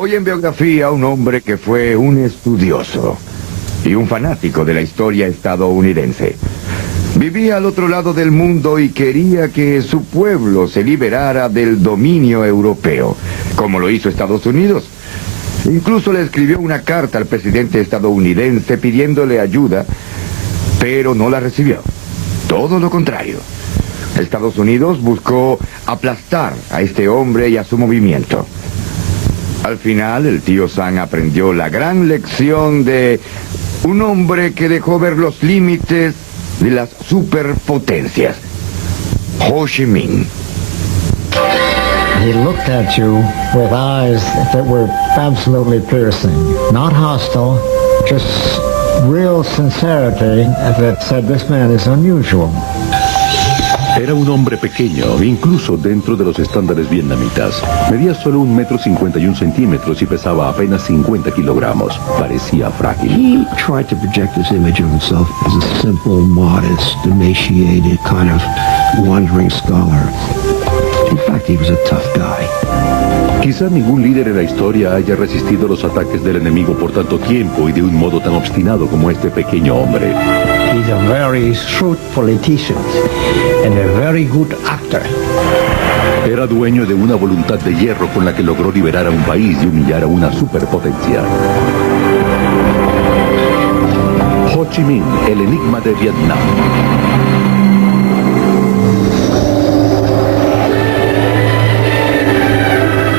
Hoy en biografía, un hombre que fue un estudioso y un fanático de la historia estadounidense. Vivía al otro lado del mundo y quería que su pueblo se liberara del dominio europeo, como lo hizo Estados Unidos. Incluso le escribió una carta al presidente estadounidense pidiéndole ayuda, pero no la recibió. Todo lo contrario. Estados Unidos buscó aplastar a este hombre y a su movimiento. Al final, el tío Sam aprendió la gran lección de un hombre que dejó ver los límites de las superpotencias. Ho Chi Minh. He looked at you with eyes that were absolutely piercing, not hostile, just real sincerity that said this man is unusual. Era un hombre pequeño, incluso dentro de los estándares vietnamitas. Medía solo 1,51 metros y pesaba apenas 50 kilogramos. Parecía frágil. He tried to project this image of himself as a simple, modest, emaciated, kind of wandering scholar. In fact, he was a tough guy. Quizá ningún líder en la historia haya resistido los ataques del enemigo por tanto tiempo y de un modo tan obstinado como este pequeño hombre. He's a very shrewd politician and a very good actor. Era dueño de una voluntad de hierro con la que logró liberar a un país y humillar a una superpotencia. Ho Chi Minh, el enigma de Vietnam.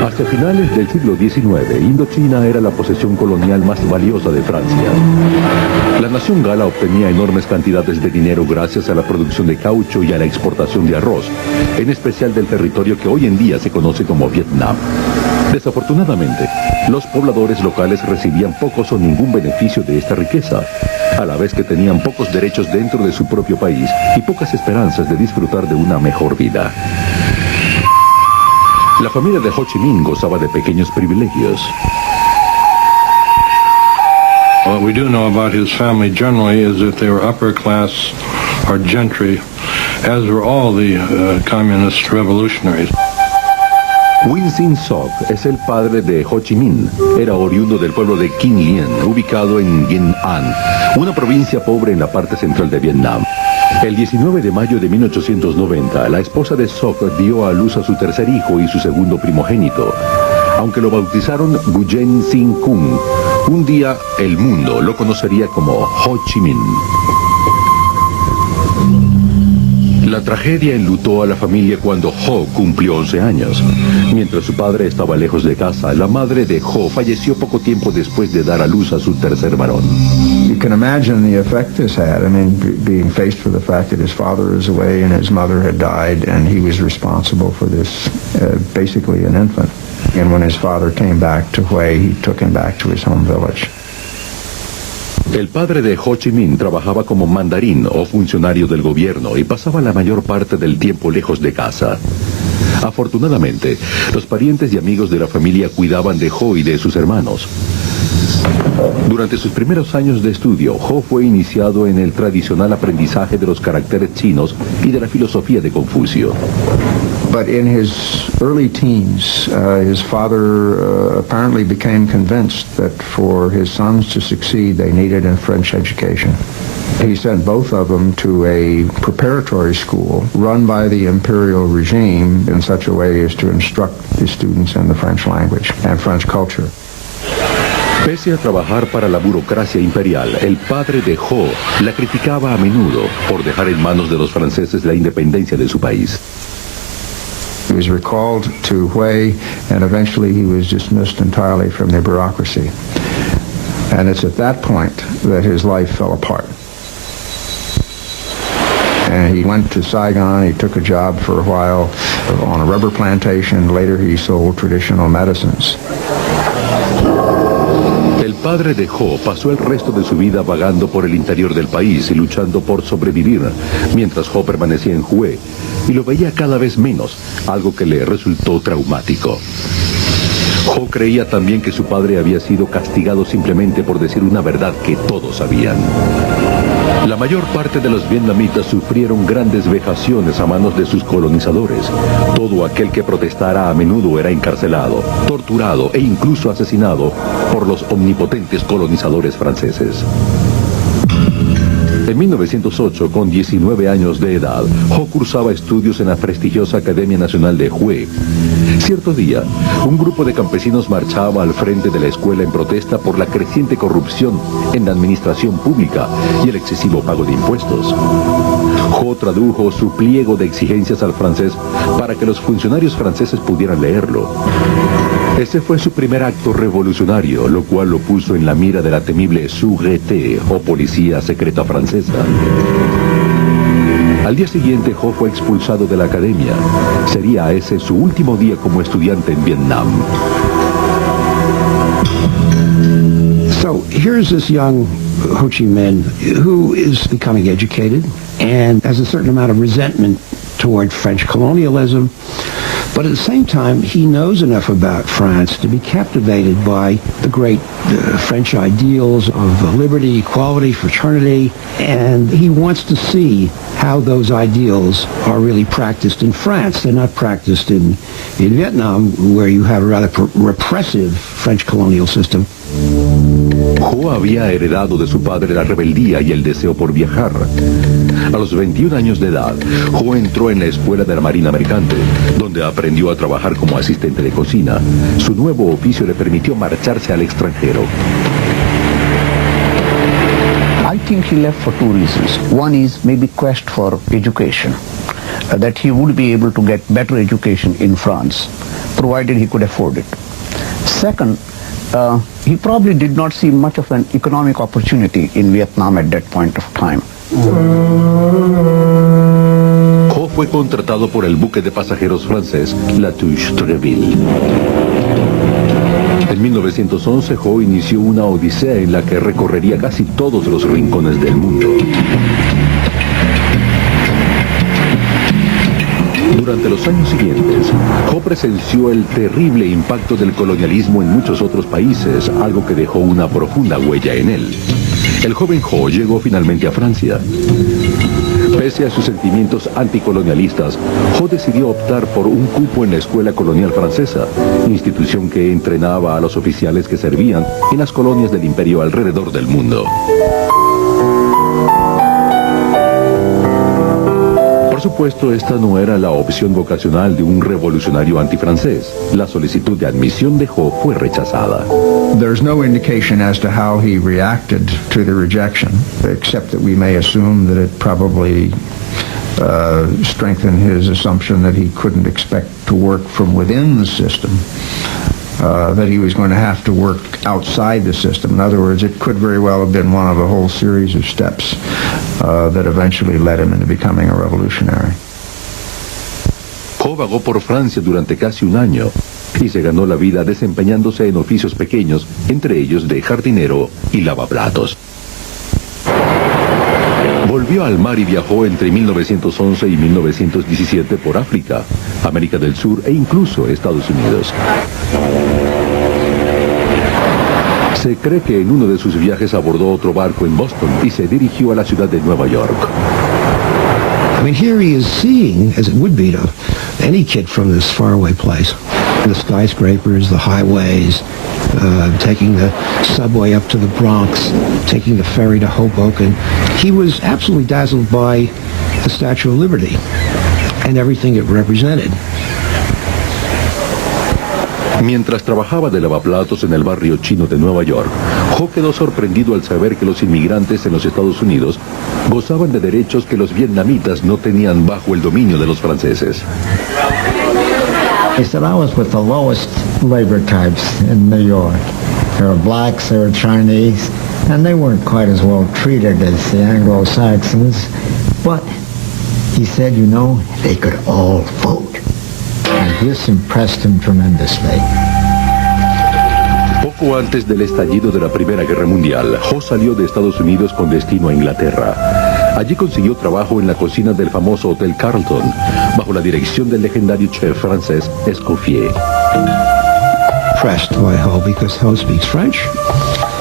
Hacia finales del siglo XIX, Indochina era la posesión colonial más valiosa de Francia. La nación gala obtenía enormes cantidades de dinero gracias a la producción de caucho y a la exportación de arroz, en especial del territorio que hoy en día se conoce como Vietnam. Desafortunadamente, los pobladores locales recibían pocos o ningún beneficio de esta riqueza, a la vez que tenían pocos derechos dentro de su propio país y pocas esperanzas de disfrutar de una mejor vida. La familia de Ho Chi Minh gozaba de pequeños privilegios. What we do know about his family generally is that they were upper class or gentry, as were all the communist revolutionaries. Win Sin Soc es el padre de Ho Chi Minh. Era oriundo del pueblo de Kinh Lien, ubicado en Dien An, una provincia pobre en la parte central de Vietnam. El 19 de mayo de 1890, la esposa de Soc dio a luz a su tercer hijo y su segundo primogénito, aunque lo bautizaron Nguyen Sinh Cung. Un día el mundo lo conocería como Ho Chi Minh. La tragedia enlutó a la familia cuando Ho cumplió 11 años. Mientras su padre estaba lejos de casa, la madre de Ho falleció poco tiempo después de dar a luz a su tercer varón. You can imagine the effect this had. I mean, being faced with the fact that his father is away and his mother had died and he was responsible for this, basically an infant. And when his father came back to Hue, he took him back to his home village. El padre de Ho Chi Minh trabajaba como mandarín o funcionario del gobierno y pasaba la mayor parte del tiempo lejos de casa. Afortunadamente, los parientes y amigos de la familia cuidaban de Ho y de sus hermanos. Durante sus primeros años de estudio, Ho fue iniciado en el tradicional aprendizaje de los caracteres chinos y de la filosofía de Confucio. But in his early teens, his father apparently became convinced that for his sons to succeed, they needed a French education. He sent both of them to a preparatory school run by the imperial regime in such a way as to instruct his students in the French language and French culture. Pese a trabajar para la burocracia imperial, el padre de Ho la criticaba a menudo por dejar en manos de los franceses la independencia de su país. He was recalled to Hue, and eventually he was dismissed entirely from the bureaucracy. And it's at that point that his life fell apart. And he went to Saigon, he took a job for a while on a rubber plantation. Later he sold traditional medicines. El padre de Ho pasó el resto de su vida vagando por el interior del país y luchando por sobrevivir, mientras Ho permanecía en Hue, y lo veía cada vez menos, algo que le resultó traumático. Ho creía también que su padre había sido castigado simplemente por decir una verdad que todos sabían. La mayor parte de los vietnamitas sufrieron grandes vejaciones a manos de sus colonizadores. Todo aquel que protestara a menudo era encarcelado, torturado e incluso asesinado por los omnipotentes colonizadores franceses. En 1908, con 19 años de edad, Ho cursaba estudios en la prestigiosa Academia Nacional de Hue. Cierto día, un grupo de campesinos marchaba al frente de la escuela en protesta por la creciente corrupción en la administración pública y el excesivo pago de impuestos. Ho tradujo su pliego de exigencias al francés para que los funcionarios franceses pudieran leerlo. Ese fue su primer acto revolucionario, lo cual lo puso en la mira de la temible Sûreté, o policía secreta francesa. Al día siguiente, Ho fue expulsado de la academia. Sería ese su último día como estudiante en Vietnam. So here's this young Ho Chi Minh who is becoming educated and has a certain amount of resentment toward French colonialism. But at the same time, he knows enough about France to be captivated by the great French ideals of liberty, equality, fraternity, and he wants to see how those ideals are really practiced in France. They're not practiced in Vietnam, where you have a rather repressive French colonial system. Ho había heredado de su padre la rebeldía y el deseo por viajar. A los 21 años de edad, Ho entró en la escuela de la Marina Mercante, donde aprendió a trabajar como asistente de cocina. Su nuevo oficio le permitió marcharse al extranjero. I think he left for two reasons. One is maybe quest for education, that he would be able to get better education in France, provided he could afford it. Second, he probably did not see much of an economic opportunity in Vietnam at that point of time. Ho fue contratado por el buque de pasajeros francés La Touche-Treville. En 1911, Ho inició una odisea en la que recorrería casi todos los rincones del mundo. Durante los años siguientes, Ho presenció el terrible impacto del colonialismo en muchos otros países, algo que dejó una profunda huella en él. El joven Ho llegó finalmente a Francia. Pese a sus sentimientos anticolonialistas, Ho decidió optar por un cupo en la Escuela Colonial Francesa, institución que entrenaba a los oficiales que servían en las colonias del imperio alrededor del mundo. Por supuesto, esta no era la opción vocacional de un revolucionario antifrancés. La solicitud de admisión de Ho fue rechazada. There's no indication as to how he reacted to the rejection, except that we may assume that it probably strengthened his assumption that he couldn't expect to work from within the system, that he was going to have to work outside the system. In other words, it could very well have been one of a whole series of steps that eventually led him into becoming a revolutionary. Ho vagó por Francia durante casi un año y se ganó la vida desempeñándose en oficios pequeños, entre ellos de jardinero y lavaplatos. Volvió al mar y viajó entre 1911 y 1917 por África, América del Sur e incluso Estados Unidos. Se cree que en uno de sus viajes abordó otro barco en Boston y se dirigió a la ciudad de Nueva York. I mean, here he is seeing, as it would be to any kid from this faraway place, the skyscrapers, the highways, taking the subway up to the Bronx, taking the ferry to Hoboken. He was absolutely dazzled by the Statue of Liberty and everything it represented. Mientras trabajaba de lavaplatos en el barrio chino de Nueva York, Ho quedó sorprendido al saber que los inmigrantes en los Estados Unidos gozaban de derechos que los vietnamitas no tenían bajo el dominio de los franceses. He said, I was with the lowest labor types in New York. There were blacks, there were Chinese, and they weren't quite as well treated as the Anglo-Saxons. But he said, you know, they could all vote. And this impressed him tremendously. Poco antes del estallido de la Primera Guerra Mundial, Ho salió de Estados Unidos con destino a Inglaterra. Allí consiguió trabajo en la cocina del famoso Hotel Carlton, bajo la dirección del legendario chef francés Escoffier. Impressed by Ho because Ho speaks French,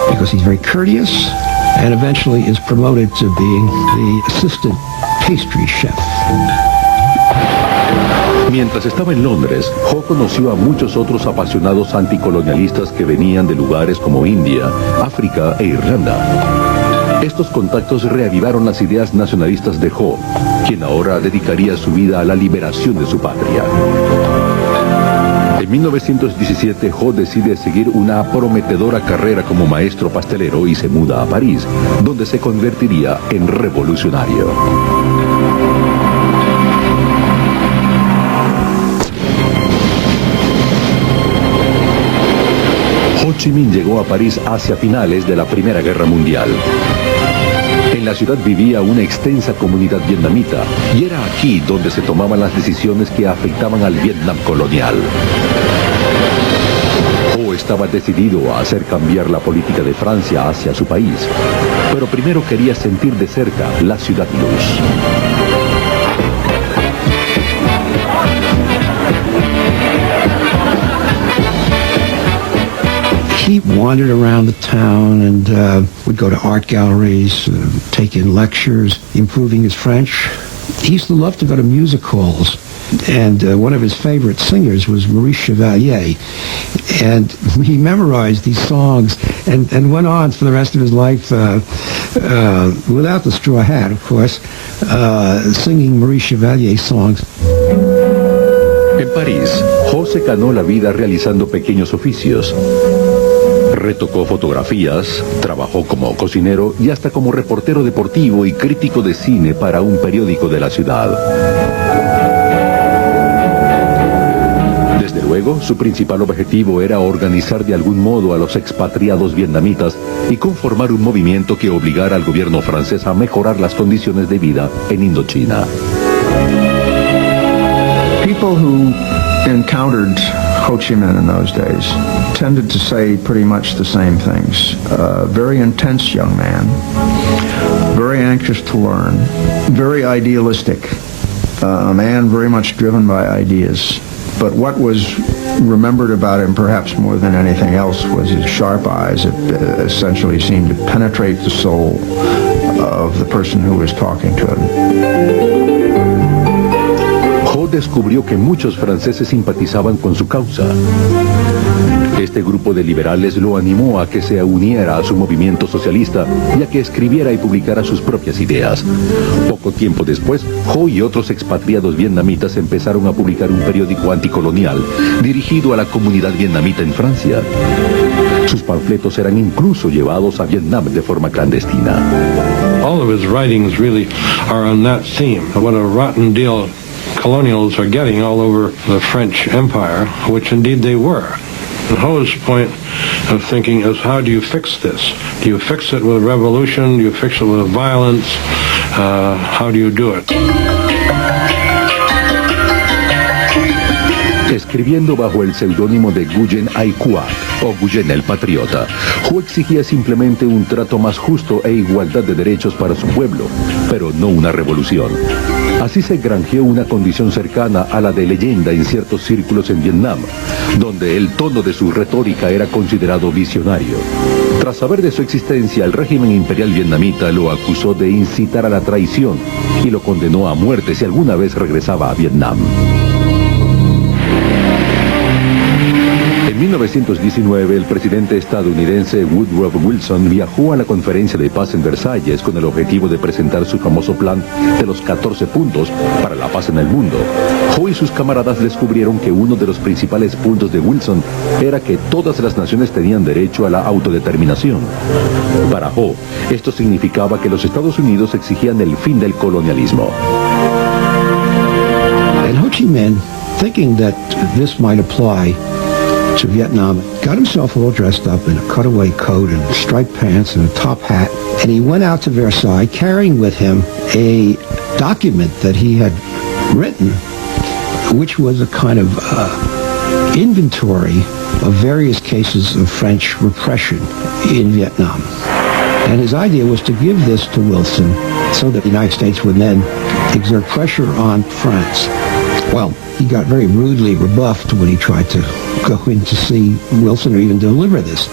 because he's very courteous, and eventually is promoted to being the assistant pastry chef. Mientras estaba en Londres, Ho conoció a muchos otros apasionados anticolonialistas que venían de lugares como India, África e Irlanda. Estos contactos reavivaron las ideas nacionalistas de Ho, quien ahora dedicaría su vida a la liberación de su patria. En 1917, Ho decide seguir una prometedora carrera como maestro pastelero y se muda a París, donde se convertiría en revolucionario. Ho Chi Minh llegó a París hacia finales de la Primera Guerra Mundial. En la ciudad vivía una extensa comunidad vietnamita y era aquí donde se tomaban las decisiones que afectaban al Vietnam colonial. Ho estaba decidido a hacer cambiar la política de Francia hacia su país, pero primero quería sentir de cerca la Ciudad Luz. He wandered around the town and would go to art galleries, take in lectures, improving his French. He used to love to go to music halls. And one of his favorite singers was Maurice Chevalier. And he memorized these songs and went on for the rest of his life, without the straw hat, of course, singing Maurice Chevalier songs. En París, Ho se ganó la vida realizando pequeños oficios. Retocó fotografías, trabajó como cocinero y hasta como reportero deportivo y crítico de cine para un periódico de la ciudad. Desde luego, su principal objetivo era organizar de algún modo a los expatriados vietnamitas y conformar un movimiento que obligara al gobierno francés a mejorar las condiciones de vida en Indochina. People who encountered Ho Chi Minh in those days tended to say pretty much the same things. Very intense young man, very anxious to learn, very idealistic, a man very much driven by ideas. But what was remembered about him perhaps more than anything else was his sharp eyes. It essentially seemed to penetrate the soul of the person who was talking to him. Ho descubrió que muchos franceses simpatizaban con su causa. Este grupo de liberales lo animó a que se uniera a su movimiento socialista y a que escribiera y publicara sus propias ideas. Poco tiempo después, Ho y otros expatriados vietnamitas empezaron a publicar un periódico anticolonial dirigido a la comunidad vietnamita en Francia. Sus panfletos eran incluso llevados a Vietnam de forma clandestina. All of his writings really are on that theme. What a rotten deal colonials are getting all over the French Empire, which indeed they were. And Ho's point of thinking is, how do you fix this? Do you fix it with revolution? Do you fix it with violence? How do you do it? Escribiendo bajo el seudónimo de Nguyen Ai Quat, o Nguyen el Patriota, Ho exigía simplemente un trato más justo e igualdad de derechos para su pueblo, pero no una revolución. Así se granjeó una condición cercana a la de leyenda en ciertos círculos en Vietnam, donde el tono de su retórica era considerado visionario. Tras saber de su existencia, el régimen imperial vietnamita lo acusó de incitar a la traición y lo condenó a muerte si alguna vez regresaba a Vietnam. En 1919, el presidente estadounidense Woodrow Wilson viajó a la conferencia de paz en Versalles con el objetivo de presentar su famoso plan de los 14 puntos para la paz en el mundo. Ho y sus camaradas descubrieron que uno de los principales puntos de Wilson era que todas las naciones tenían derecho a la autodeterminación. Para Ho, esto significaba que los Estados Unidos exigían el fin del colonialismo. And Ho Chi Minh, thinking that this might apply to Vietnam, got himself all dressed up in a cutaway coat and striped pants and a top hat, and he went out to Versailles carrying with him a document that he had written, which was a kind of inventory of various cases of French repression in Vietnam. And his idea was to give this to Wilson so that the United States would then exert pressure on France. Well, he got very rudely rebuffed when he tried to go in to see Wilson or even deliver this.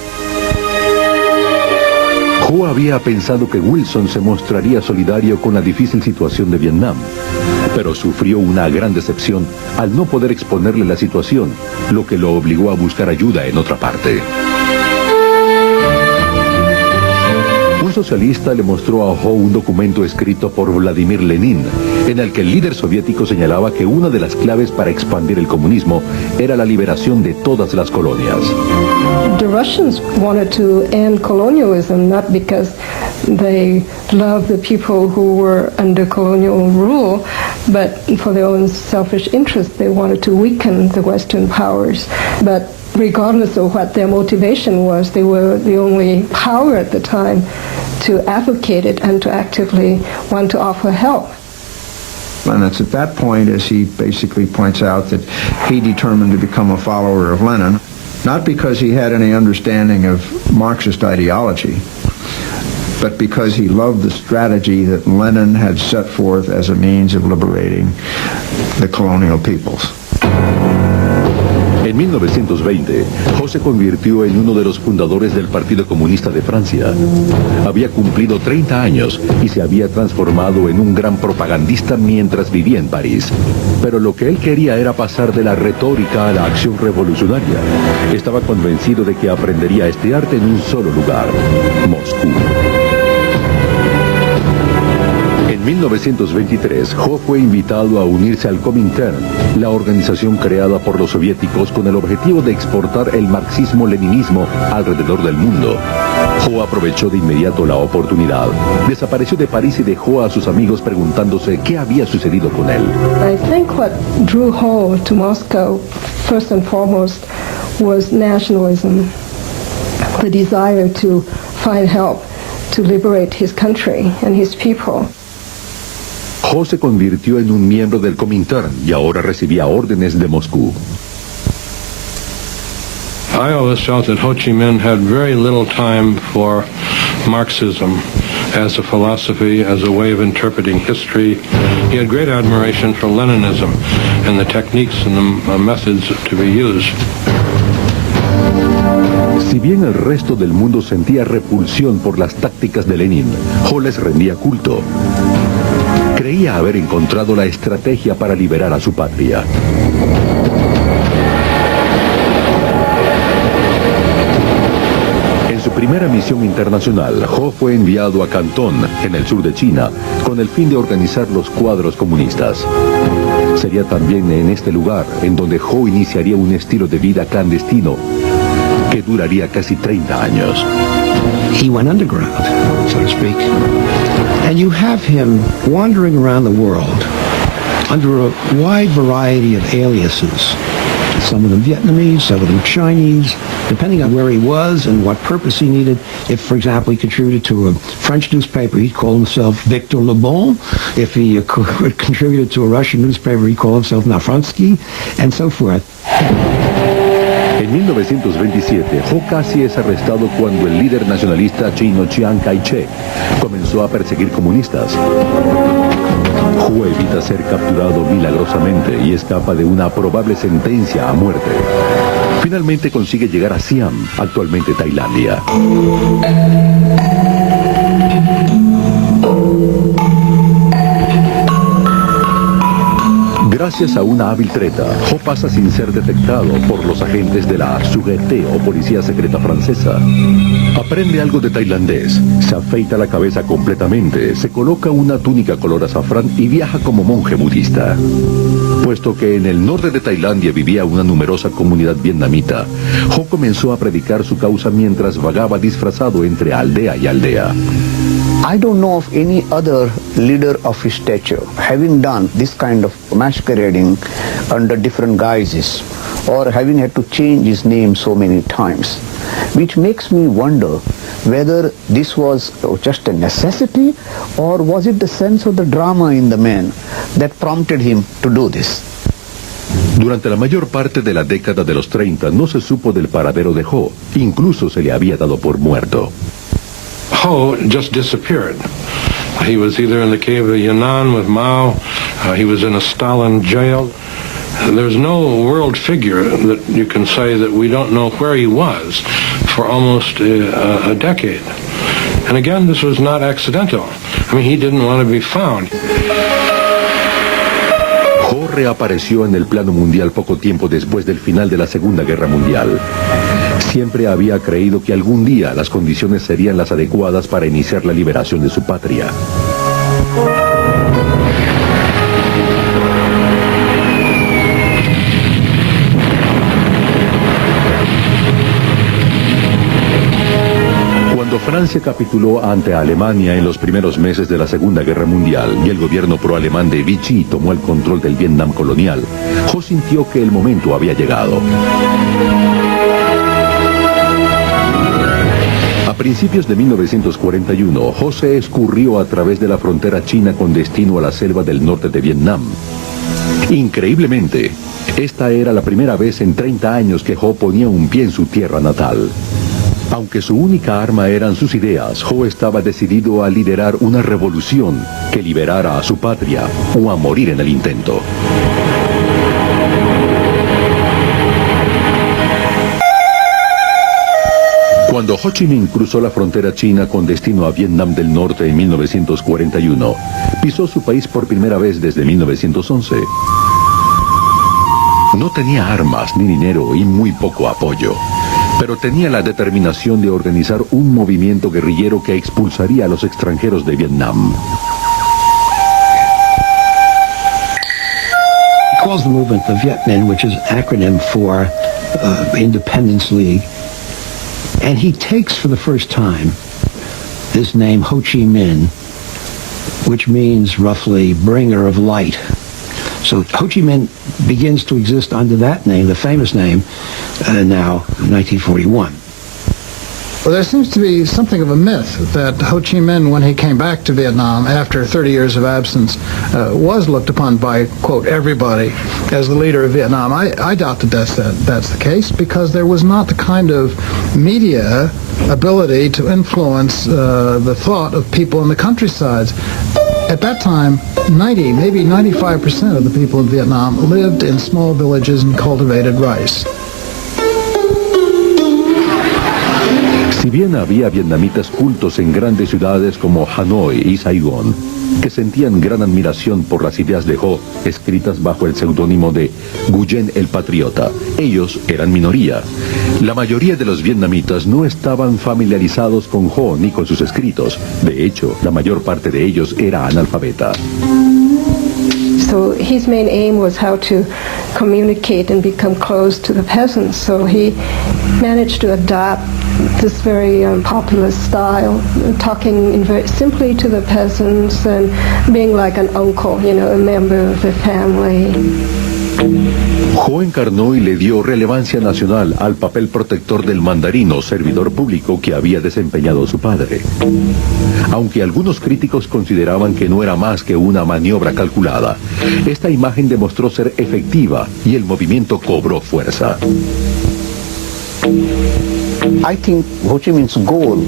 Ho había pensado que Wilson se mostraría solidario con la difícil situación de Vietnam, pero sufrió una gran decepción al no poder exponerle la situación, lo que lo obligó a buscar ayuda en otra parte. Un socialista le mostró a Ho un documento escrito por Vladimir Lenin, en el que el líder soviético señalaba que una de las claves para expandir el comunismo era la liberación de todas las colonias. The Russians wanted to end colonialism not because they loved the people who were under colonial rule, but for their own selfish interest. They wanted to weaken the Western powers. But regardless of what their motivation was, they were the only power at the time to advocate it and to actively want to offer help. And it's at that point, as he basically points out, that he determined to become a follower of Lenin, not because he had any understanding of Marxist ideology, but because he loved the strategy that Lenin had set forth as a means of liberating the colonial peoples. En 1920, Ho se convirtió en uno de los fundadores del Partido Comunista de Francia. Había cumplido 30 años y se había transformado en un gran propagandista mientras vivía en París. Pero lo que él quería era pasar de la retórica a la acción revolucionaria. Estaba convencido de que aprendería este arte en un solo lugar, Moscú. En 1923, Ho fue invitado a unirse al Comintern, la organización creada por los soviéticos con el objetivo de exportar el marxismo-leninismo alrededor del mundo. Ho aprovechó de inmediato la oportunidad. Desapareció de París y dejó a sus amigos preguntándose qué había sucedido con él. I think what drew Ho to Moscow, first and foremost, was nationalism, the desire to find help to liberate his country and his people. Ho se convirtió en un miembro del Comintern y ahora recibía órdenes de Moscú. I always felt that Ho Chi Minh had very little time for Marxism as a philosophy, as a way of interpreting history. He had great admiration for Leninism and the techniques and the methods to be used. Si bien el resto del mundo sentía repulsión por las tácticas de Lenin, Ho les rendía culto. Creía haber encontrado la estrategia para liberar a su patria. En su primera misión internacional, Ho fue enviado a Cantón, en el sur de China, con el fin de organizar los cuadros comunistas. Sería también en este lugar en donde Ho iniciaría un estilo de vida clandestino que duraría casi 30 años. He went underground, so to speak. And you have him wandering around the world under a wide variety of aliases. Some of them Vietnamese, some of them Chinese, depending on where he was and what purpose he needed. If, for example, he contributed to a French newspaper, he'd call himself Victor Le Bon. If he contributed to a Russian newspaper, he'd call himself Nafransky, and so forth. En 1927, Ho casi es arrestado cuando el líder nacionalista chino Chiang Kai-shek comenzó a perseguir comunistas. Ho evita ser capturado milagrosamente y escapa de una probable sentencia a muerte. Finalmente consigue llegar a Siam, actualmente Tailandia. Gracias a una hábil treta, Ho pasa sin ser detectado por los agentes de la Sûreté o policía secreta francesa. Aprende algo de tailandés, se afeita la cabeza completamente, se coloca una túnica color azafrán y viaja como monje budista. Puesto que en el norte de Tailandia vivía una numerosa comunidad vietnamita, Ho comenzó a predicar su causa mientras vagaba disfrazado entre aldea y aldea. I don't know of any other leader of his stature having done this kind of masquerading under different guises or having had to change his name so many times, which makes me wonder whether this was just a necessity or was it the sense of the drama in the man that prompted him to do this. Durante la mayor parte de la década de los 30 no se supo del paradero de Ho, incluso se le había dado por muerto. Ho just disappeared. He was either in the cave of Yan'an with Mao, he was in a Stalin jail. There's no world figure that you can say that we don't know where he was for almost a decade. And again, this was not accidental. I mean, he didn't want to be found. Ho reapareció en el plano mundial poco tiempo después del final de la Segunda Guerra Mundial. Siempre había creído que algún día las condiciones serían las adecuadas para iniciar la liberación de su patria. Cuando Francia capituló ante Alemania en los primeros meses de la Segunda Guerra Mundial y el gobierno pro-alemán de Vichy tomó el control del Vietnam colonial, Ho sintió que el momento había llegado. A principios de 1941, Ho se escurrió a través de la frontera china con destino a la selva del norte de Vietnam. Increíblemente, esta era la primera vez en 30 años que Ho ponía un pie en su tierra natal. Aunque su única arma eran sus ideas, Ho estaba decidido a liderar una revolución que liberara a su patria o a morir en el intento. Cuando Ho Chi Minh cruzó la frontera china con destino a Vietnam del Norte en 1941, pisó su país por primera vez desde 1911. No tenía armas ni dinero y muy poco apoyo, pero tenía la determinación de organizar un movimiento guerrillero que expulsaría a los extranjeros de Vietnam. He calls the movement the Viet Minh, which is an acronym for Independence League. And he takes for the first time this name Ho Chi Minh, which means roughly bringer of light. So Ho Chi Minh begins to exist under that name, the famous name, now, 1941. Well, there seems to be something of a myth that Ho Chi Minh, when he came back to Vietnam after 30 years of absence, was looked upon by, quote, everybody as the leader of Vietnam. I doubt that that's the case, because there was not the kind of media ability to influence the thought of people in the countrysides. At that time, 90, maybe 95% of the people in Vietnam lived in small villages and cultivated rice. Si bien había vietnamitas cultos en grandes ciudades como Hanoi y Saigón, que sentían gran admiración por las ideas de Ho, escritas bajo el seudónimo de Nguyen el Patriota, ellos eran minoría. La mayoría de los vietnamitas no estaban familiarizados con Ho ni con sus escritos. De hecho, la mayor parte de ellos era analfabeta. So his main aim was how to communicate and become close to the peasants. So he managed to adapt this very popular style, talking very simply to the peasants and being like an uncle, you know, a member of the family. Ho encarnó y le dio relevancia nacional al papel protector del mandarino, servidor público que había desempeñado su padre. Aunque algunos críticos consideraban que no era más que una maniobra calculada, esta imagen demostró ser efectiva y el movimiento cobró fuerza. I think Ho Chi Minh's goal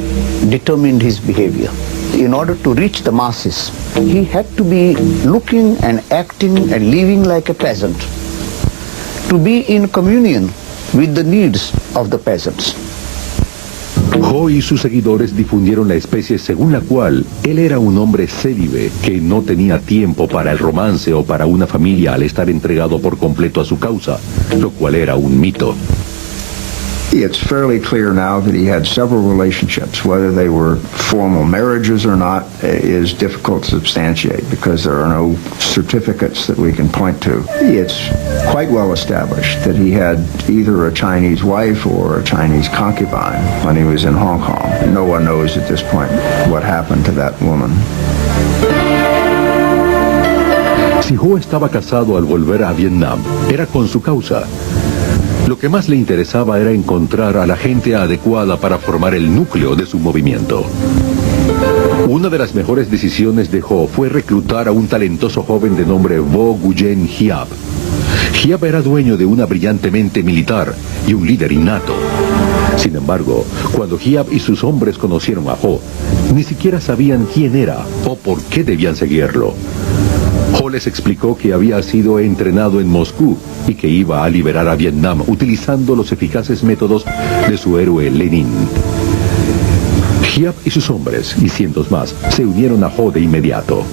determined his behavior. In order to reach the masses, he had to be looking and acting and living like a peasant, to be in communion with the needs of the peasants. Ho y sus seguidores difundieron la especie según la cual él era un hombre célibe que no tenía tiempo para el romance o para una familia al estar entregado por completo a su causa, lo cual era un mito. It's fairly clear now that he had several relationships. Whether they were formal marriages or not is difficult to substantiate because there are no certificates that we can point to. It's quite well established that he had either a Chinese wife or a Chinese concubine when he was in Hong Kong. No one knows at this point what happened to that woman. Si Ho estaba casado al volver a Vietnam, era con su causa. Lo que más le interesaba era encontrar a la gente adecuada para formar el núcleo de su movimiento. Una de las mejores decisiones de Ho fue reclutar a un talentoso joven de nombre Vo Nguyen Hiap. Hiap era dueño de una brillante mente militar y un líder innato. Sin embargo, cuando Hiap y sus hombres conocieron a Ho, ni siquiera sabían quién era o por qué debían seguirlo. Ho les explicó que había sido entrenado en Moscú y que iba a liberar a Vietnam utilizando los eficaces métodos de su héroe Lenin. Giap y sus hombres, y cientos más, se unieron a Ho de inmediato.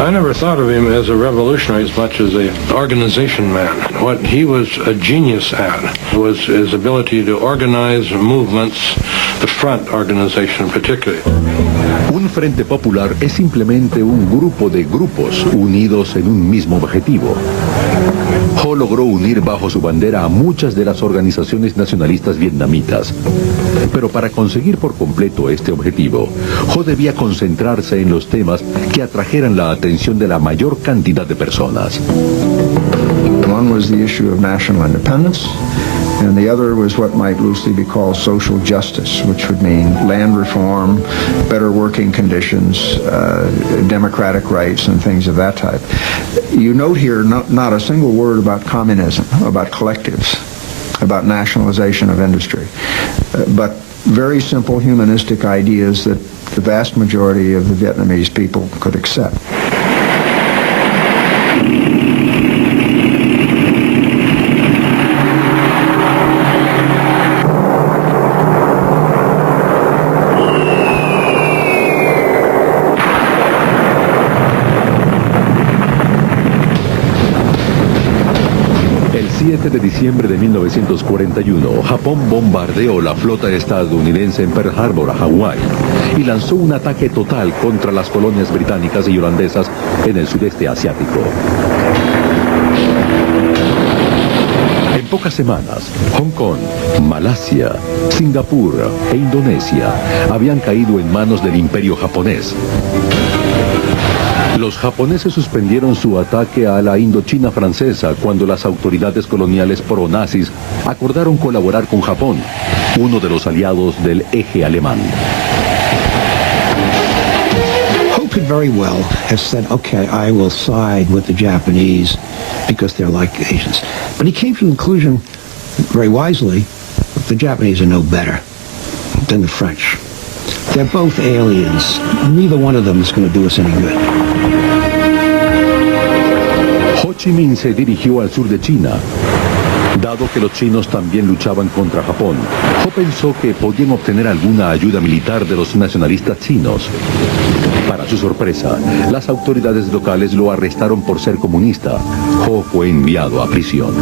I never thought of him as a revolutionary as much as an organization man. What he was a genius at was his ability to organize movements, the front organization particularly. Un frente popular es simplemente un grupo de grupos unidos en un mismo objetivo. Ho logró unir bajo su bandera a muchas de las organizaciones nacionalistas vietnamitas. Pero para conseguir por completo este objetivo, Ho debía concentrarse en los temas que atrajeran la atención de la mayor cantidad de personas. One was the issue of national independence, and the other was what might loosely be called social justice, which would mean land reform, better working conditions, democratic rights, and things of that type. You note here not a single word about communism, about collectives, about nationalization of industry, but very simple humanistic ideas that the vast majority of the Vietnamese people could accept. El 7 de diciembre de 1941, Japón bombardeó la flota estadounidense en Pearl Harbor, a Hawái, y lanzó un ataque total contra las colonias británicas y holandesas en el sudeste asiático. En pocas semanas, Hong Kong, Malasia, Singapur e Indonesia habían caído en manos del imperio japonés. Los japoneses suspendieron su ataque a la Indochina francesa cuando las autoridades coloniales pro-nazis acordaron colaborar con Japón, uno de los aliados del eje alemán. Ho could very well have said, okay, I will side with the Japanese because they're like Asians. But he came to the conclusion, very wisely, that the Japanese are no better than the French. They're both aliens. Neither one of them is going to do us any good. Ho Chi Minh se dirigió al sur de China. Dado que los chinos también luchaban contra Japón, Ho pensó que podían obtener alguna ayuda militar de los nacionalistas chinos. Para su sorpresa, las autoridades locales lo arrestaron por ser comunista. Ho fue enviado a prisión.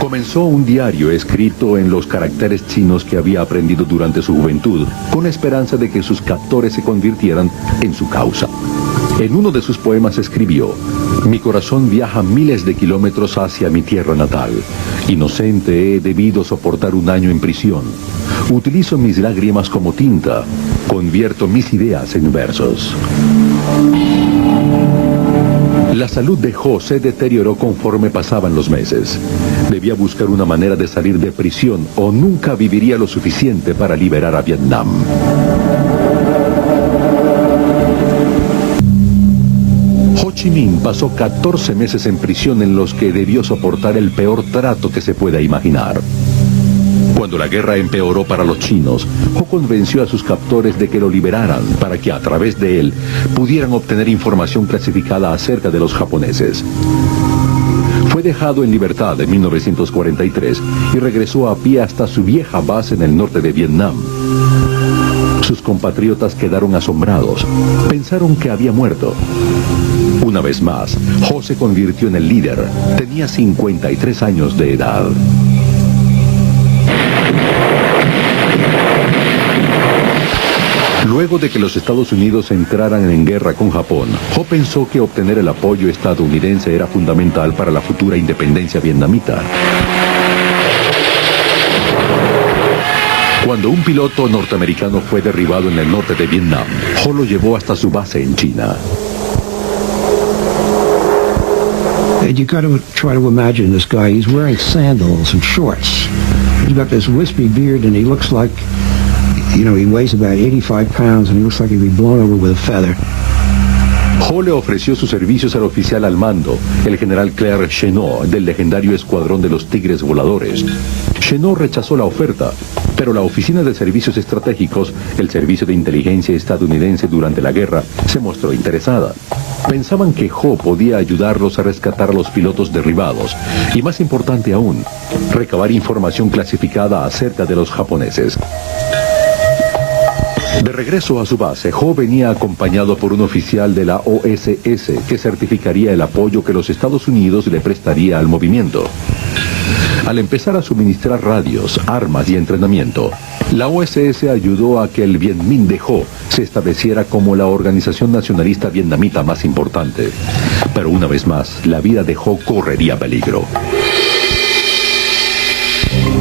Comenzó un diario escrito en los caracteres chinos que había aprendido durante su juventud, con la esperanza de que sus captores se convirtieran en su causa. En uno de sus poemas escribió: mi corazón viaja miles de kilómetros hacia mi tierra natal. Inocente he debido soportar un año en prisión. Utilizo mis lágrimas como tinta. Convierto mis ideas en versos. La salud de Ho se deterioró conforme pasaban los meses. Debía buscar una manera de salir de prisión o nunca viviría lo suficiente para liberar a Vietnam. Ho Chi Minh pasó 14 meses en prisión en los que debió soportar el peor trato que se pueda imaginar. Cuando la guerra empeoró para los chinos, Ho convenció a sus captores de que lo liberaran para que a través de él pudieran obtener información clasificada acerca de los japoneses. Fue dejado en libertad en 1943 y regresó a pie hasta su vieja base en el norte de Vietnam. Sus compatriotas quedaron asombrados. Pensaron que había muerto. Una vez más, Ho se convirtió en el líder. Tenía 53 años de edad. Luego de que los Estados Unidos entraran en guerra con Japón, Ho pensó que obtener el apoyo estadounidense era fundamental para la futura independencia vietnamita. Cuando un piloto norteamericano fue derribado en el norte de Vietnam, Ho lo llevó hasta su base en China. And you got to try to imagine this guy. He's wearing sandals and shorts. He's got this wispy beard and he looks like, you know, he weighs about 85 pounds and he looks like he'd be blown over with a feather. Ho le ofreció sus servicios al oficial al mando, el general Claire Chennault, del legendario escuadrón de los Tigres Voladores. Chennault rechazó la oferta, pero la Oficina de Servicios Estratégicos, el servicio de inteligencia estadounidense durante la guerra, se mostró interesada. Pensaban que Ho podía ayudarlos a rescatar a los pilotos derribados y, más importante aún, recabar información clasificada acerca de los japoneses. De regreso a su base, Ho venía acompañado por un oficial de la OSS que certificaría el apoyo que los Estados Unidos le prestaría al movimiento. Al empezar a suministrar radios, armas y entrenamiento, la OSS ayudó a que el Viet Minh de Ho se estableciera como la organización nacionalista vietnamita más importante. Pero una vez más, la vida de Ho correría peligro.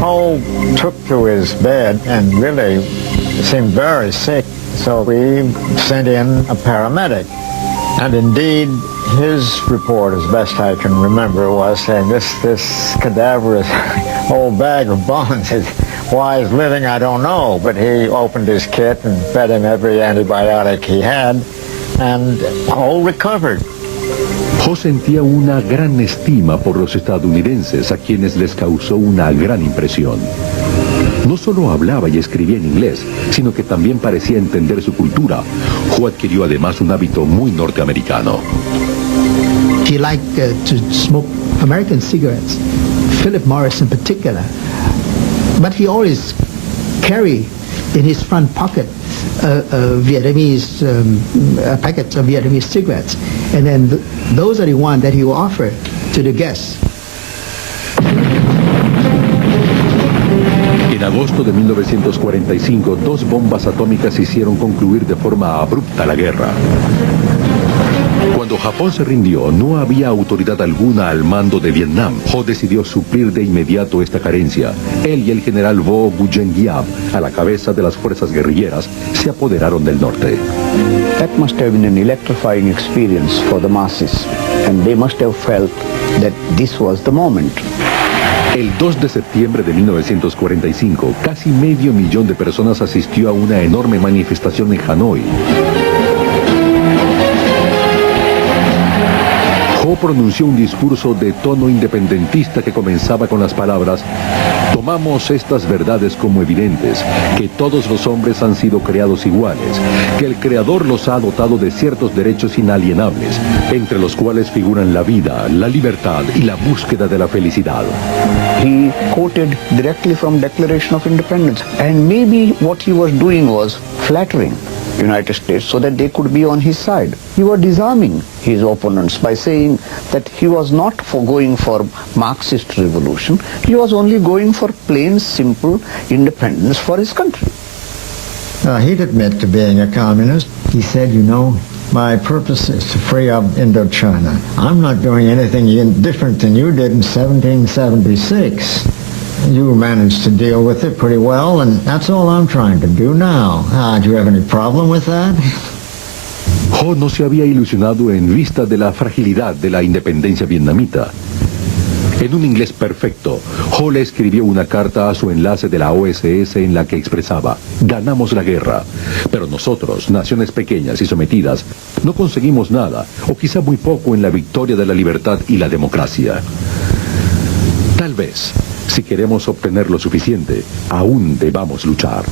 Ho took to his bed and really seemed very sick, so we sent in a paramedic. And indeed, his report, as best I can remember, was saying this cadaverous old bag of bones is why he's living, I don't know. But he opened his kit and fed him every antibiotic he had, and Ho recovered. Ho sentía una gran estima por los estadounidenses, a quienes les causó una gran impresión. No solo hablaba y escribía en inglés, sino que también parecía entender su cultura. Ho adquirió además un hábito muy norteamericano. He liked to smoke American cigarettes, Philip Morris in particular. But he always carried in his front pocket Vietnamese packets of Vietnamese cigarettes, and then those are the ones that he will offer to the guests. En agosto de 1945, 2 bombas atómicas hicieron concluir de forma abrupta la guerra. Cuando Japón se rindió, no había autoridad alguna al mando de Vietnam. Ho decidió suplir de inmediato esta carencia. Él y el general Vo Nguyen Giap, a la cabeza de las fuerzas guerrilleras, se apoderaron del norte. That must have been an electrifying experience for the masses, and they must have felt that this was the moment. El 2 de septiembre de 1945, casi 500,000 de personas asistió a una enorme manifestación en Hanoi. Ho pronunció un discurso de tono independentista que comenzaba con las palabras: tomamos estas verdades como evidentes, que todos los hombres han sido creados iguales, que el Creador los ha dotado de ciertos derechos inalienables, entre los cuales figuran la vida, la libertad y la búsqueda de la felicidad. He quoted directly from Declaration of Independence, and maybe what he was doing was flattering United States so that they could be on his side. He was disarming his opponents by saying that he was not going for Marxist revolution, he was only going for plain, simple independence for his country. He'd admit to being a communist. He said, you know, my purpose is to free up Indochina. I'm not doing anything different than you did in 1776. You managed to deal with it pretty well, and that's all I'm trying to do now. Do you have any problem with that? Ho no se había ilusionado en vista de la fragilidad de la independencia vietnamita. En un inglés perfecto, Ho le escribió una carta a su enlace de la OSS en la que expresaba: ganamos la guerra, pero nosotros, naciones pequeñas y sometidas, no conseguimos nada, o quizá muy poco en la victoria de la libertad y la democracia. Tal vez, si queremos obtener lo suficiente, aún debamos luchar.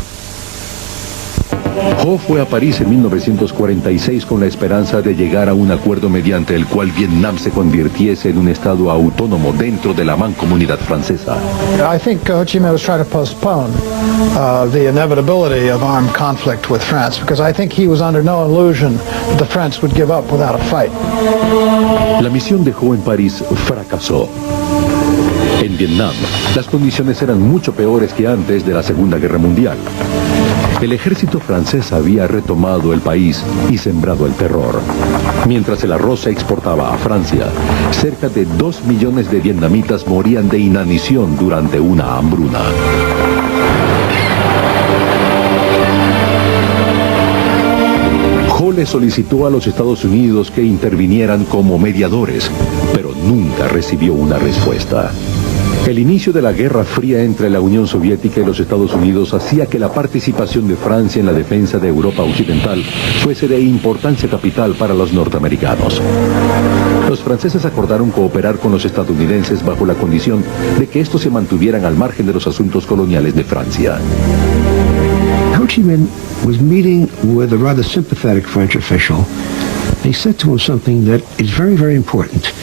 Ho fue a París en 1946 con la esperanza de llegar a un acuerdo mediante el cual Vietnam se convirtiese en un estado autónomo dentro de la mancomunidad francesa. I think Ho Chi Minh was trying to postpone the inevitability of armed conflict with France, because I think he was under no illusion that the French would give up without a fight. La misión de Ho en París fracasó. En Vietnam, las condiciones eran mucho peores que antes de la Segunda Guerra Mundial. El ejército francés había retomado el país y sembrado el terror. Mientras el arroz se exportaba a Francia, cerca de 2 millones de vietnamitas morían de inanición durante una hambruna. Ho le solicitó a los Estados Unidos que intervinieran como mediadores, pero nunca recibió una respuesta. El inicio de la Guerra Fría entre la Unión Soviética y los Estados Unidos hacía que la participación de Francia en la defensa de Europa Occidental fuese de importancia capital para los norteamericanos. Los franceses acordaron cooperar con los estadounidenses bajo la condición de que estos se mantuvieran al margen de los asuntos coloniales de Francia. Ho Chi Minh was meeting with a rather sympathetic French official He said to him something that is very, very important,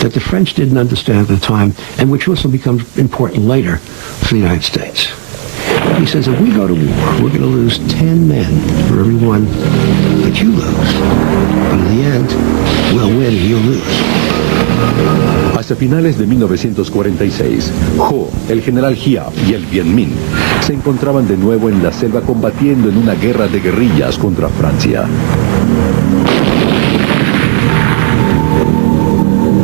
that the French didn't understand at the time, and which also becomes important later for the United States. He says, if we go to war, we're going to lose 10 men for every one that you lose. But in the end, we'll win and you'll lose. Hacia finales de 1946, Ho, el general Giap y el Viet Minh se encontraban de nuevo en la selva combatiendo en una guerra de guerrillas contra Francia.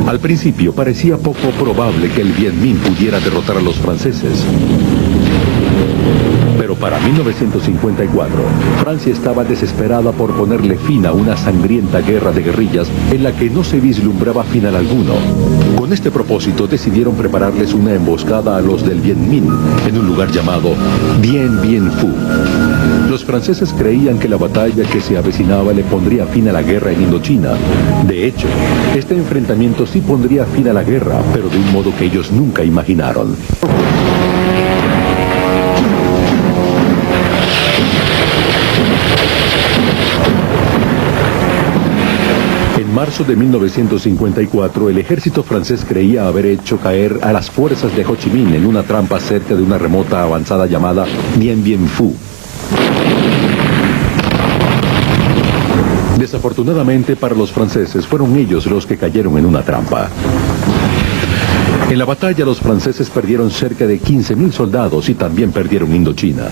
Al principio parecía poco probable que el Viet Minh pudiera derrotar a los franceses. Pero para 1954, Francia estaba desesperada por ponerle fin a una sangrienta guerra de guerrillas en la que no se vislumbraba final alguno. Con este propósito decidieron prepararles una emboscada a los del Viet Minh en un lugar llamado Dien Bien Phu. Los franceses creían que la batalla que se avecinaba le pondría fin a la guerra en Indochina. De hecho, este enfrentamiento sí pondría fin a la guerra, pero de un modo que ellos nunca imaginaron. En marzo de 1954, el ejército francés creía haber hecho caer a las fuerzas de Ho Chi Minh en una trampa cerca de una remota avanzada llamada Dien Bien Phu. Desafortunadamente para los franceses, fueron ellos los que cayeron en una trampa. En la batalla los franceses perdieron cerca de 15.000 soldados y también perdieron Indochina.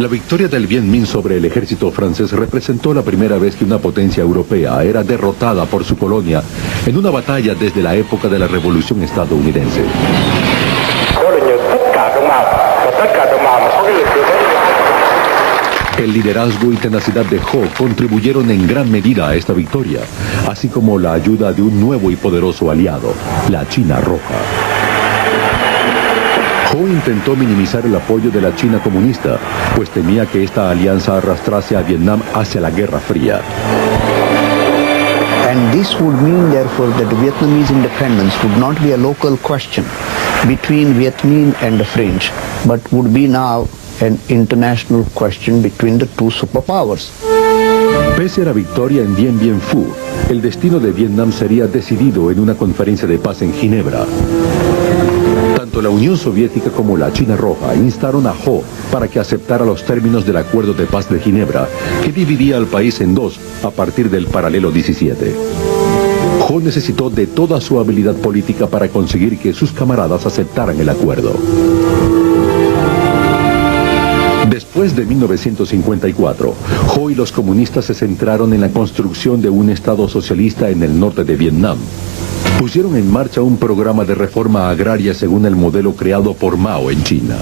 La victoria del Viet Minh sobre el ejército francés representó la primera vez que una potencia europea era derrotada por su colonia en una batalla desde la época de la Revolución estadounidense. El liderazgo y tenacidad de Ho contribuyeron en gran medida a esta victoria, así como la ayuda de un nuevo y poderoso aliado, la China Roja. Ho intentó minimizar el apoyo de la China comunista, pues temía que esta alianza arrastrase a Vietnam hacia la Guerra Fría. And this would mean, therefore, that Vietnamese independence would not be a local question between Viet Minh and the French, but would be now an international question between the two superpowers. Pese a la victoria en Dien Bien Phu, el destino de Vietnam sería decidido en una conferencia de paz en Ginebra. Tanto la Unión Soviética como la China Roja instaron a Ho para que aceptara los términos del Acuerdo de Paz de Ginebra, que dividía al país en dos a partir del paralelo 17. Ho necesitó de toda su habilidad política para conseguir que sus camaradas aceptaran el acuerdo. Después de 1954, Ho y los comunistas se centraron en la construcción de un Estado socialista en el norte de Vietnam. Pusieron en marcha un programa de reforma agraria según el modelo creado por Mao en China.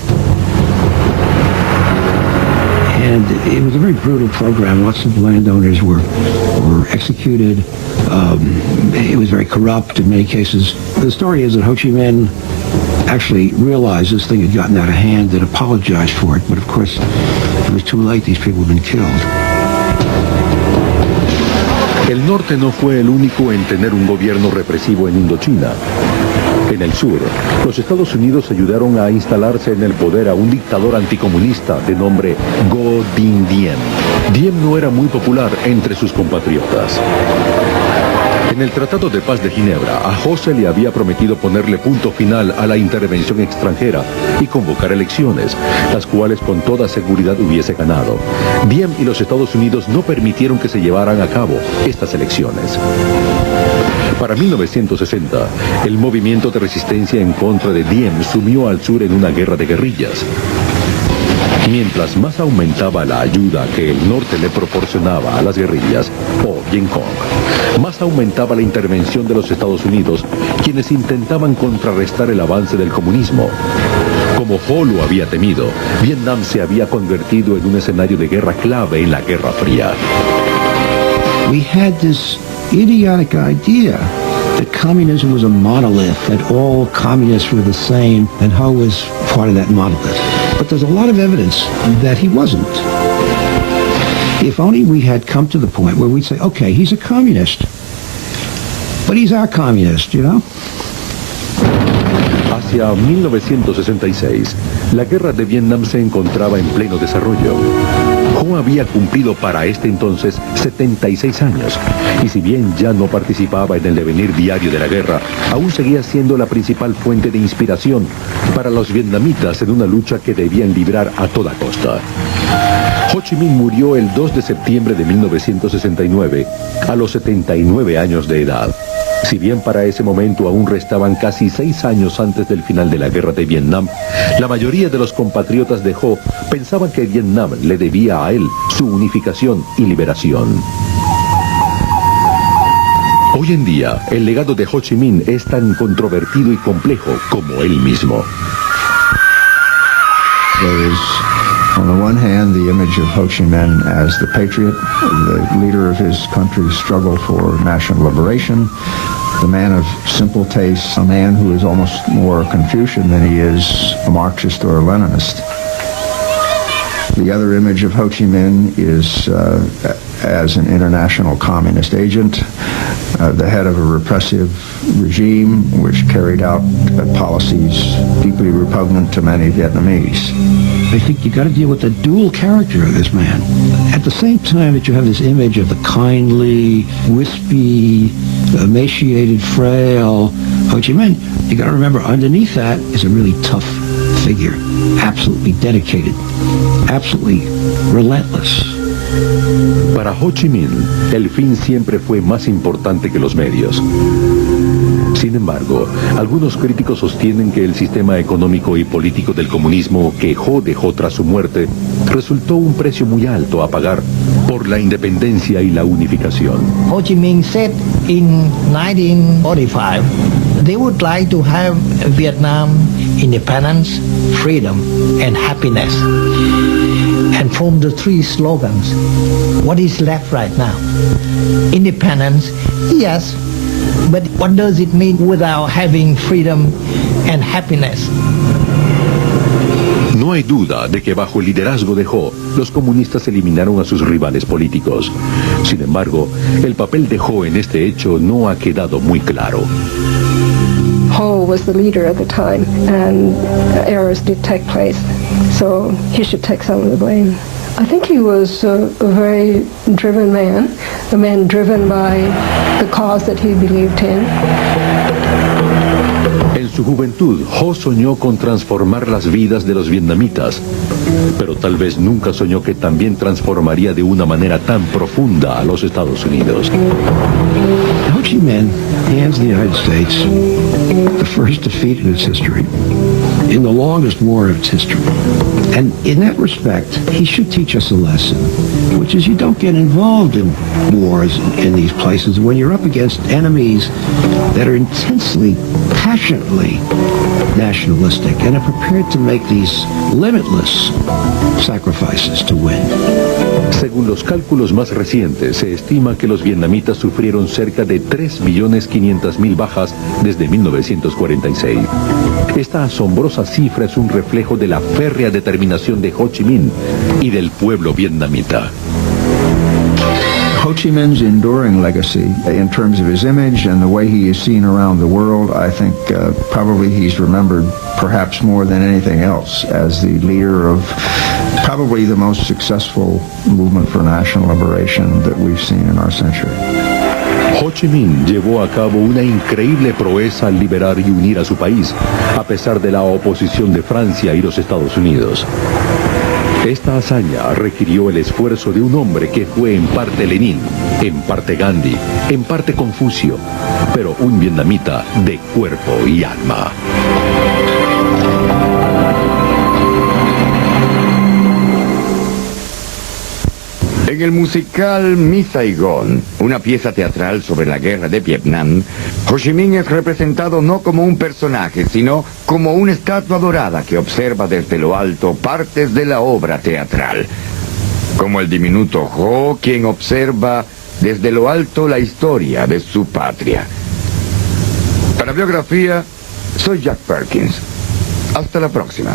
And it was a very brutal program. Lots of landowners were executed. It was very corrupt in many cases. The story is that Ho Chi Minh actually realized this thing had gotten out of hand and apologized for it, but of course it was too late. These people had been killed. El norte no fue el único en tener un gobierno represivo en Indochina. En el sur, los Estados Unidos ayudaron a instalarse en el poder a un dictador anticomunista de nombre Ngo Dinh Diem. Diem no era muy popular entre sus compatriotas. En el Tratado de Paz de Ginebra, a Ho se le había prometido ponerle punto final a la intervención extranjera y convocar elecciones, las cuales con toda seguridad hubiese ganado. Diem y los Estados Unidos no permitieron que se llevaran a cabo estas elecciones. Para 1960, el movimiento de resistencia en contra de Diem sumió al sur en una guerra de guerrillas. Mientras más aumentaba la ayuda que el norte le proporcionaba a las guerrillas, o Vietcong, más aumentaba la intervención de los Estados Unidos, quienes intentaban contrarrestar el avance del comunismo. Como Ho lo había temido, Vietnam se había convertido en un escenario de guerra clave en la Guerra Fría. We had this idiotic idea that communism was a monolith, that all communists were the same, and Ho was part of that monolith. But there's a lot of evidence that he wasn't. If only we had come to the point where we'd say, okay, he's a communist, but he's our communist, you know? Hacia 1966, la guerra de Vietnam se encontraba en pleno desarrollo. Ho había cumplido para este entonces 76 años, y si bien ya no participaba en el devenir diario de la guerra, aún seguía siendo la principal fuente de inspiración para los vietnamitas en una lucha que debían librar a toda costa. Ho Chi Minh murió el 2 de septiembre de 1969, a los 79 años de edad. Si bien para ese momento aún restaban casi 6 años antes del final de la guerra de Vietnam, la mayoría de los compatriotas de Ho pensaban que Vietnam le debía a él su unificación y liberación. Hoy en día, el legado de Ho Chi Minh es tan controvertido y complejo como él mismo. There is, on the one hand, the image of Ho Chi Minh as the patriot, the leader of his country's struggle for national liberation, the man of simple tastes, a man who is almost more Confucian than he is a Marxist or a Leninist. The other image of Ho Chi Minh is as an international communist agent, the head of a repressive regime which carried out policies deeply repugnant to many Vietnamese. I think you got to deal with the dual character of this man. At the same time that you have this image of the kindly, wispy, emaciated, frail Ho Chi Minh, you got to remember underneath that is a really tough figure, absolutely dedicated, absolutely relentless. Para Ho Chi Minh, el fin siempre fue más importante que los medios. Sin embargo, algunos críticos sostienen que el sistema económico y político del comunismo que Ho dejó tras su muerte resultó un precio muy alto a pagar por la independencia y la unificación. Ho Chi Minh said in 1945, they would like to have Vietnam independence, freedom, and happiness. And from the three slogans, what is left right now? Independence, yes, but what does it mean without having freedom and happiness? No hay duda de que bajo el liderazgo de Ho, los comunistas eliminaron a sus rivales políticos. Sin embargo, el papel de Ho en este hecho no ha quedado muy claro. Ho was the leader at the time, and errors did take place, so he should take some of the blame. I think he was a very driven man, a man driven by the cause that he believed in. En su juventud, Ho soñó con transformar las vidas de los vietnamitas, pero tal vez nunca soñó que también transformaría de una manera tan profunda a los Estados Unidos. Ho Chi Minh hands the United States the first defeat in its history, in the longest war of its history. And in that respect, he should teach us a lesson, which is you don't get involved in wars in these places when you're up against enemies that are intensely, passionately nationalistic and are prepared to make these limitless sacrifices to win. Según los cálculos más recientes, se estima que los vietnamitas sufrieron cerca de 3.500.000 bajas desde 1946. Esta asombrosa cifra es un reflejo de la férrea determinación de Ho Chi Minh y del pueblo vietnamita. Ho Chi Minh's enduring legacy in terms of his image and the way he is seen around the world, I think probably he's remembered perhaps more than anything else as the leader of probably the most successful movement for national liberation that we've seen in our century. Ho Chi Minh llevó a cabo una increíble proeza al liberar y unir a su país, a pesar de la oposición de Francia y los Estados Unidos. Esta hazaña requirió el esfuerzo de un hombre que fue en parte Lenin, en parte Gandhi, en parte Confucio, pero un vietnamita de cuerpo y alma. En el musical Mi Saigón, una pieza teatral sobre la guerra de Vietnam, Ho Chi Minh es representado no como un personaje, sino como una estatua dorada que observa desde lo alto partes de la obra teatral. Como el diminuto Ho, quien observa desde lo alto la historia de su patria. Para Biografía, soy Jack Perkins. Hasta la próxima.